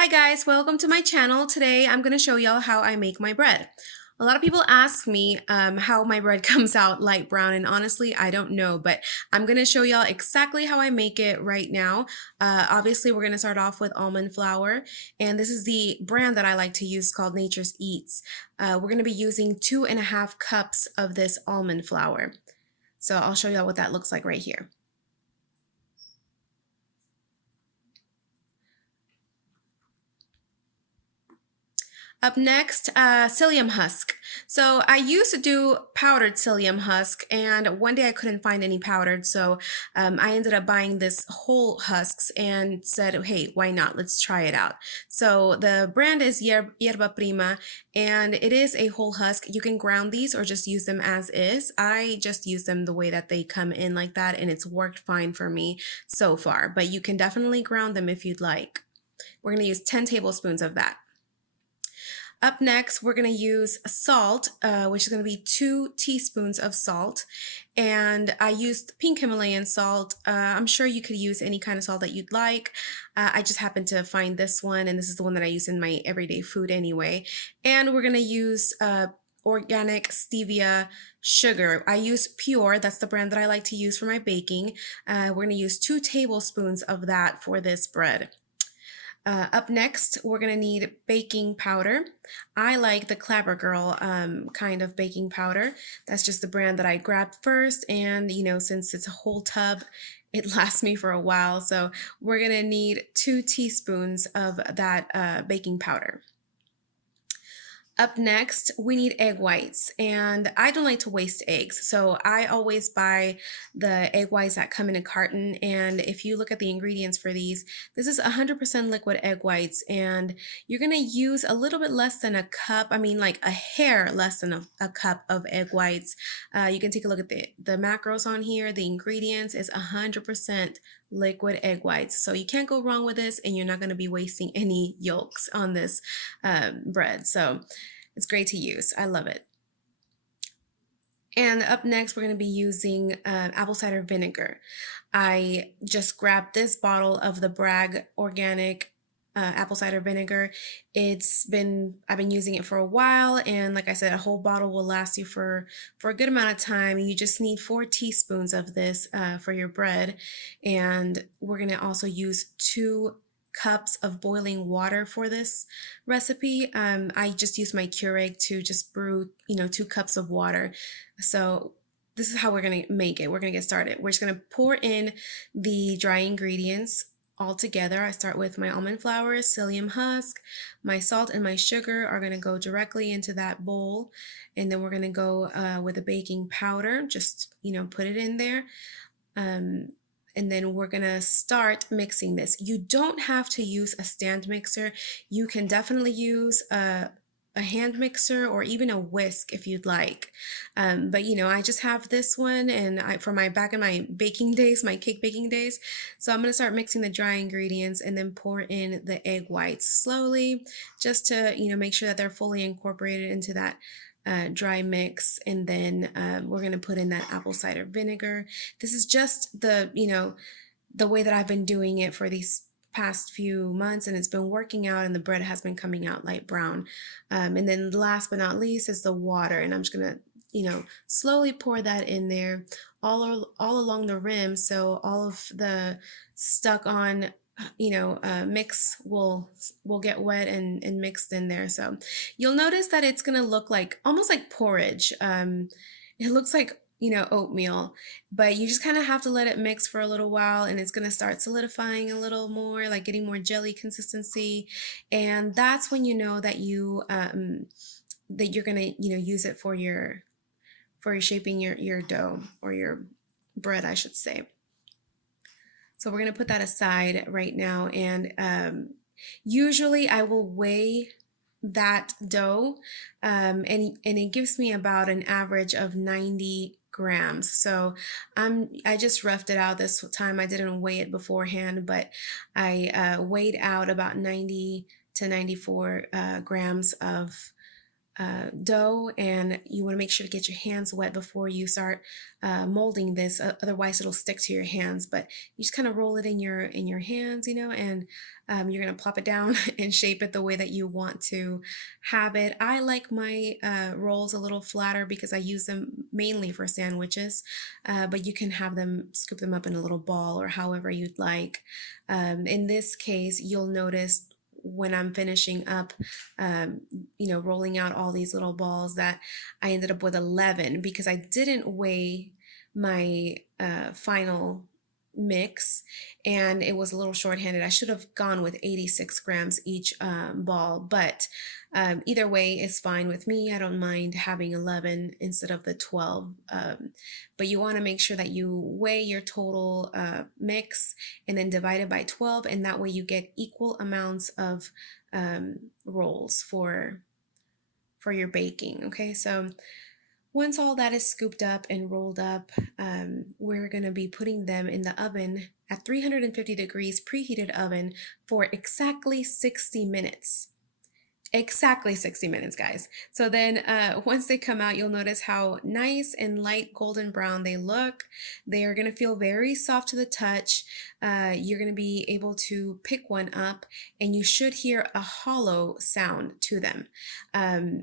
Hi guys, welcome to my channel. Today I'm going to show y'all how I make my bread. A lot of people ask me how my bread comes out light brown, and honestly I don't know, but I'm going to show y'all exactly how I make it right now. Obviously we're going to start off with almond flour, and this is the brand that I like to use called Nature's Eats. We're going to be using 2.5 cups of this almond flour. So I'll show y'all what that looks like right here. Up next, psyllium husk. So I used to do powdered psyllium husk, and one day I couldn't find any powdered, so I ended up buying this whole husks and said, hey, why not? Let's try it out. So the brand is Yerba Prima, and it is a whole husk. You can ground these or just use them as is. I just use them the way that they come in like that, and it's worked fine for me so far, but you can definitely ground them if you'd like. We're going to use 10 tablespoons of that. Up next, we're going to use salt, which is going to be 2 teaspoons of salt. And I used pink Himalayan salt. I'm sure you could use any kind of salt that you'd like. I just happened to find this one, and this is the one that I use in my everyday food anyway. And we're going to use organic stevia sugar. I use Pyure, that's the brand that I like to use for my baking. We're going to use 2 tablespoons of that for this bread. Up next, we're going to need baking powder. I like the Clabber Girl kind of baking powder. That's just the brand that I grabbed first, and since it's a whole tub, it lasts me for a while. So we're going to need 2 teaspoons of that baking powder. Up next, we need egg whites, and I don't like to waste eggs, so I always buy the egg whites that come in a carton. And if you look at the ingredients for these, this is 100% liquid egg whites, and you're going to use a little bit less than a cup, like a hair less than a cup of egg whites. You can take a look at the macros on here. The ingredients is 100% liquid egg whites, so you can't go wrong with this, and you're not going to be wasting any yolks on this bread. So it's great to use. I love it. And up next, we're going to be using apple cider vinegar. I just grabbed this bottle of the Bragg organic apple cider vinegar. I've been using it for a while, and like I said, a whole bottle will last you for a good amount of time. You just need 4 teaspoons of this for your bread, and we're going to also use 2 cups of boiling water for this recipe. I just use my Keurig to just brew 2 cups of water. So this is how we're going to make it. We're going to get started. We're just going to pour in the dry ingredients all together. I start with my almond flour, psyllium husk, my salt, and my sugar are going to go directly into that bowl. And then we're going to go with the baking powder, just put it in there. And then we're going to start mixing this. You don't have to use a stand mixer. You can definitely use a hand mixer or even a whisk if you'd like. But I just have this one, and back in my baking days, my cake baking days. So I'm going to start mixing the dry ingredients and then pour in the egg whites slowly, just to make sure that they're fully incorporated into that dry mix. And then we're going to put in that apple cider vinegar. This is just the way that I've been doing it for these past few months, and it's been working out, and the bread has been coming out light brown. And then last but not least is the water, and I'm just going to slowly pour that in there all along the rim, so all of the stuck on mix will get wet and mixed in there. So you'll notice that it's going to look like almost like porridge. It looks like oatmeal, but you just kind of have to let it mix for a little while, and it's going to start solidifying a little more, like getting more jelly consistency. And that's when you know that that you're going to use it for your shaping your dough, or your bread, I should say. So we're going to put that aside right now, and usually I will weigh that dough, and it gives me about an average of 90 grams. So I just roughed it out this time. I didn't weigh it beforehand, but I weighed out about 90 to 94 grams of dough, and you want to make sure to get your hands wet before you start molding this. Otherwise, it'll stick to your hands. But you just kind of roll it in your hands, and you're gonna plop it down and shape it the way that you want to have it. I like my rolls a little flatter because I use them mainly for sandwiches, but you can have them scoop them up in a little ball or however you'd like. In this case, you'll notice when I'm finishing up, um, rolling out all these little balls that I ended up with 11 because I didn't weigh my final mix and it was a little shorthanded. I should have gone with 86 grams each ball, but either way is fine with me. I don't mind having 11 instead of the 12. But you want to make sure that you weigh your total mix and then divide it by 12, and that way you get equal amounts of rolls for your baking. Okay, so once all that is scooped up and rolled up, we're going to be putting them in the oven at 350 degrees preheated oven for exactly 60 minutes. Exactly 60 minutes, guys. So then once they come out, you'll notice how nice and light golden brown they look. They are going to feel very soft to the touch. You're going to be able to pick one up and you should hear a hollow sound to them.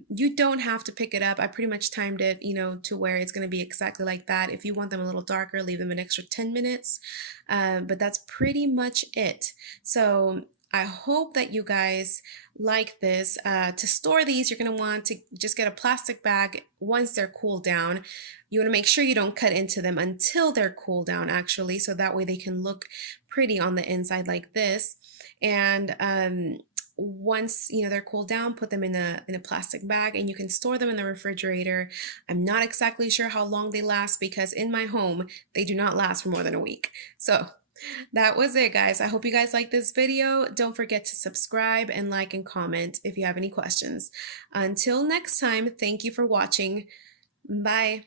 You don't have to pick it up. I pretty much timed it, to where it's going to be exactly like that. If you want them a little darker, leave them an extra 10 minutes. But that's pretty much it. So I hope that you guys like this. To store these, you're going to want to just get a plastic bag once they're cooled down. You want to make sure you don't cut into them until they're cooled down, actually, so that way they can look pretty on the inside like this. And once they're cooled down, put them in a plastic bag and you can store them in the refrigerator. I'm not exactly sure how long they last because in my home they do not last for more than a week. So that was it, guys. I hope you guys like this video. Don't forget to subscribe and like and comment if you have any questions. Until next time, thank you for watching. Bye.